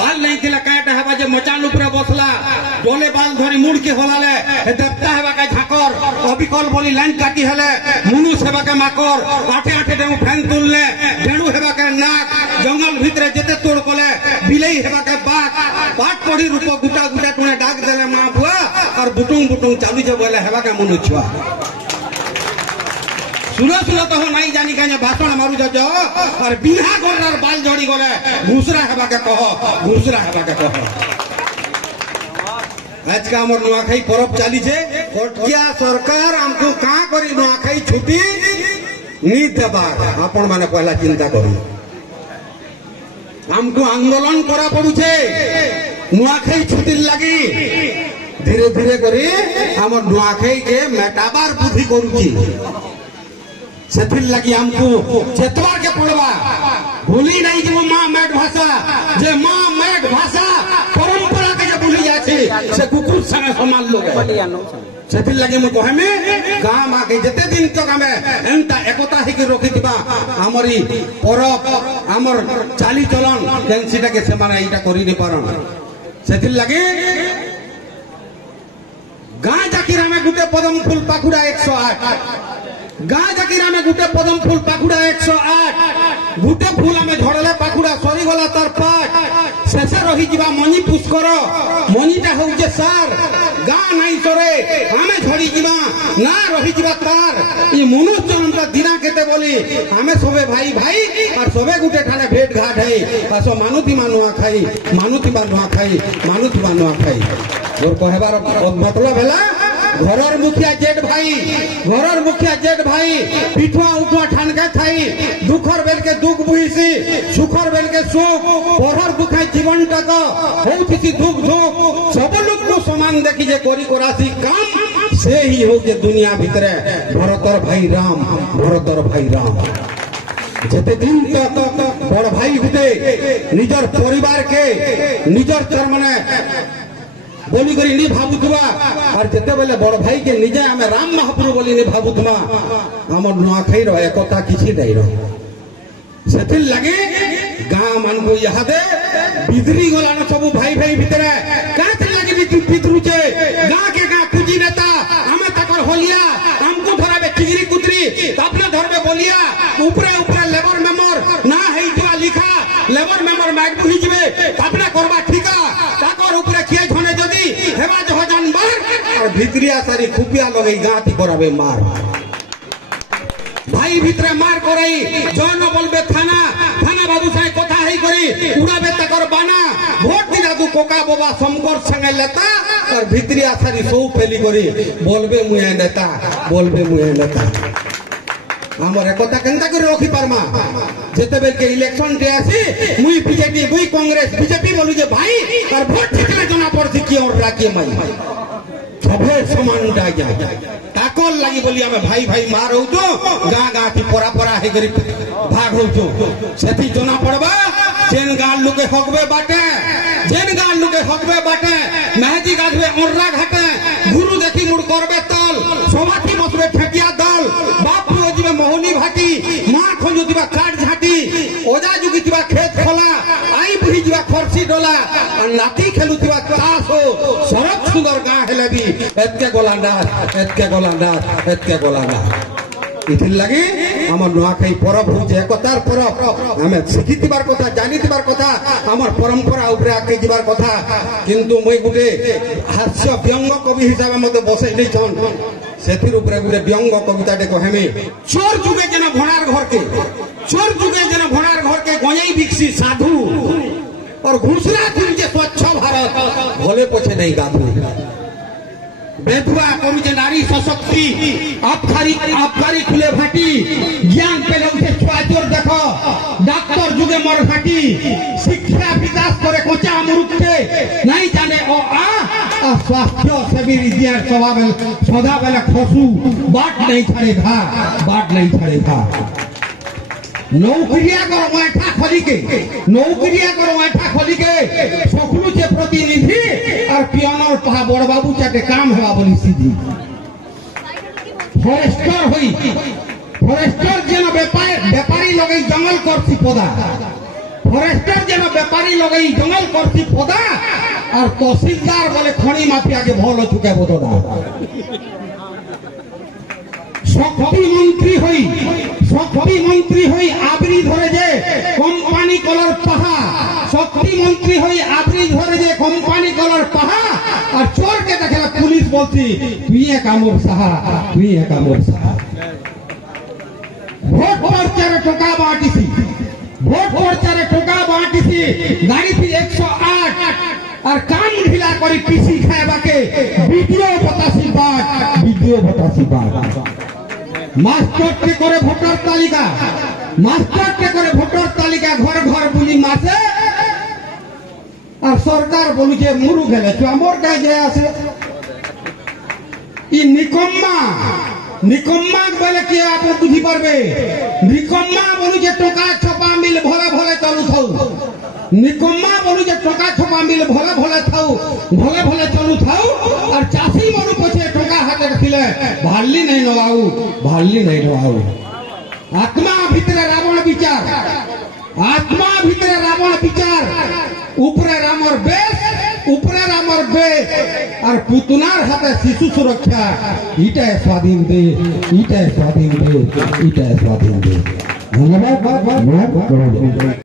बाल नहीं थिला काटा हवा जे मचान ऊपर बसला डोले बाल धरी मुड़ के होलाले देवता हवा का झाकर अबिकल बोली लाइन काटी हले मुनु सेवा के माकर आठे आठे डेमु फैन तुलले डेणु हेबा के नाक जंगल भीतर जेते तोड़ कोले बिलई हेबा के बाक पाट पड़ी रूप गुटा गुटा टुने डाक देले मां बुआ और बुटुंग बुटुंग चालू जे बोले हेबा के मुनु छुआ सुनो सुनो तो नहीं जानी का भाषण मारू जो और बिना गोर बाल जोड़ी गले घुसरा हेबा के कहो घुसरा हेबा के कहो आज का हमर नुआखाई पर्व चली छे कोटिया सरकार हमको का करी नुआखाई छुट्टी नी देबा आपण माने पहला चिंता करू हमको आंदोलन करा पड़ू छे नुआखाई छुट्टी लगी धीरे धीरे करी हमर नुआखाई के मेटाबार बुद्धि करू सेथिल लगी हमको चेतवा के पड़वा भूली नहीं कि वो माँ मैट भाषा जे माँ मैट भाषा परंपरा के जे भूली जाछे से कुकुर संगे समान लोग सेथिल लगी मो कहे में गां मा के जते दिन तक हमें एंता एकता ही के रखी दिबा हमरी परब हमर चाली चलन केनसीटा के से माने एटा करी नि पारन सेथिल लगी गां जाकिरा में गुटे पदम फूल पाखुड़ा 108 गाँ जाकिरा में गुटे पदम फूल पाखुड़ा 108 गुटे फूल आमे झड़ले पाखुड़ा सरी गला तार पाट शेषे रही जीवा मनी पुष्कर मनीटा होउजे सार गाँ नहीं सरे आमे झड़ी जीवा ना रही जीवा तार ई मनुष्य जन्मता दिना केते बोली आमे सबे भाई भाई और सबे गुटे ठाने भेट घाट है असो मानुती मानुआ खाई मानुती मानुआ खाई मानुती मानुआ खाई और कहबार मतलब हैला घरर मुखिया जेठ भाई पिठुआ उठुआ ठानका थाई दुखर बेल के दुख बुहिसी सुखर बेल के सुख पढ़र दुखाई जीवन तक होउथिसी दुख दुख सब लोग को समान देखी जे कोरी कोरासी काम से ही हो जे दुनिया भितरे भरतर भाई राम जेते दिन तक बड़ भाई हुते निजर परिवार के निजर चरमने बोली करी नहीं भावुथवा और जेते बेले बड़ भाई के निजे आमे राम महाप्रभु बोली नहीं भावुथमा हमर नुआखाई रो एकता किछि नै रो सेथिल लगे गां मन को यहादे बिदरी गला न सब भाई भाई भितरे काते लगी पितरु छे गां के गां पूजी नेता हमें तकर होलिया हमको धराबे चिगरी कुतरी अपने धरबे बोलिया ऊपरे ऊपरे लेबर मेंबर ना है इतवा लिखा लेबर मेंबर माइक बुही जबे अपने करबा ठीका ताकर ऊपरे किए धने जदी हेबा जो जानवर और भितरिया सारी खुपिया लगई गांती कराबे मार भाई भितरे मार कराई जन बोलबे थाना बाबू साई कथा हेई करी उड़ाबे तकर बाना भोट दिला दू कोका बाबा समकर संगे लेता और भितरिया सारी सौ फेली करी बोलबे मुए नेता हमर एकता केनता कर रखी पारमा जेते बेल के इलेक्शन डे आसी मुई बीजेपी मुई कांग्रेस बीजेपी बोलू जे भाई और वोट ठिकले जना पड़सी कि और राके मई सबे समान उठा गया ताकल लगी बोली हमें भाई भाई मार हो तो गाँ की परा है गरीब भाग हो तो सेठी जना पड़बा जेन गाल लुके हकबे बाटे मेहदी गाधबे ओर्रा घाटे गुरु देखी मुड़ करबे तल सभाठी बसबे ठेकिया दल बाप जीवे मोहनी भाटी माँ खंजु दिबा काट झाटी ओजा जुगी दिबा खेत खोला आई बुढ़ी दिबा खरसी डोला और नाती खेलु दिबा तास हो सरक सुंदर गाँ हेले भी एतके गोलांडार इथिल लगी हमर नुआखाई पर्व होचे एकतार पर्व हमें शिखितिबार कथा जानितिबार कथा हमर परंपरा उपरे आके जिबार कथा किंतु मई गुटे हास्य व्यंग कवि हिसाब मते बसै नै छन सेथिर उपरे गुटे व्यंग कविताटे कहेमे चोर जुगे जना भणार घर के गयई भिक्षी साधु और घुसरा खुल के स्वच्छ भारत भोले पछे नहीं गाधु बेतुआ कवि जे नारी सशक्ति आपकारी खुले भाटी ज्ञान पेले उठे छुआचोर देखो डॉक्टर जुगे मर भाटी शिक्षा विकास करे कोचा मुरुखे नहीं जाने ओ आ स्वास्थ्य सेवी रिजियर सदा बेला खसू बाट नहीं छड़े भा नौकरिया करो ऐठा खोली के सकलू से प्रतिनिधि और पियानर पहा बड़ बाबू चाटे काम हेबा बोली सीधी फॉरेस्टर जेन व्यापारी लगे जंगल करसी पदा फरेस्टर जेन बेपारी लगे जंगल करती पदा और तहसीलदार बोले खणी माफिया के भल चुके बोदा शक्ति मंत्री हई आबरी धरे जे कोम्पानी कलर पाहा शक्ति मंत्री हई आबरी धरे जे कोम्पानी कलर पाहा और चोर के देखला पुलिस बोलती तुई एक आमर साहा ভোট খরচারে টাকা বাঁটিছি গাড়ি থি 108 আর কাম ঢিলা করি পিসি খাইবাকে ভিডিও বতাসি বাট মাস্টার কে করে ভোটার তালিকা ঘর ঘর বুলি মাসে আর সরকার বলুছে মুরু গেলে তো আমার গায়ে যায় আছে ই নিকম্মা বলে কি আপনি বুঝি পারবে নিকম্মা বলু যে টাকা ছপা মিল ভলে ভলে চলু থাও নিকম্মা বলু যে টাকা ছপা মিল ভলে ভলে চলু থাও আর চাষি মনু পছে টাকা হাতে রাখিলে ভাল্লি নাই নবাউ আত্মা ভিতরে রাবণ বিচার উপরে রামর বেশ আর পুতনার হাতে শিশু সুরক্ষা ইটাই স্বাধীন দেশ ধন্যবাদ।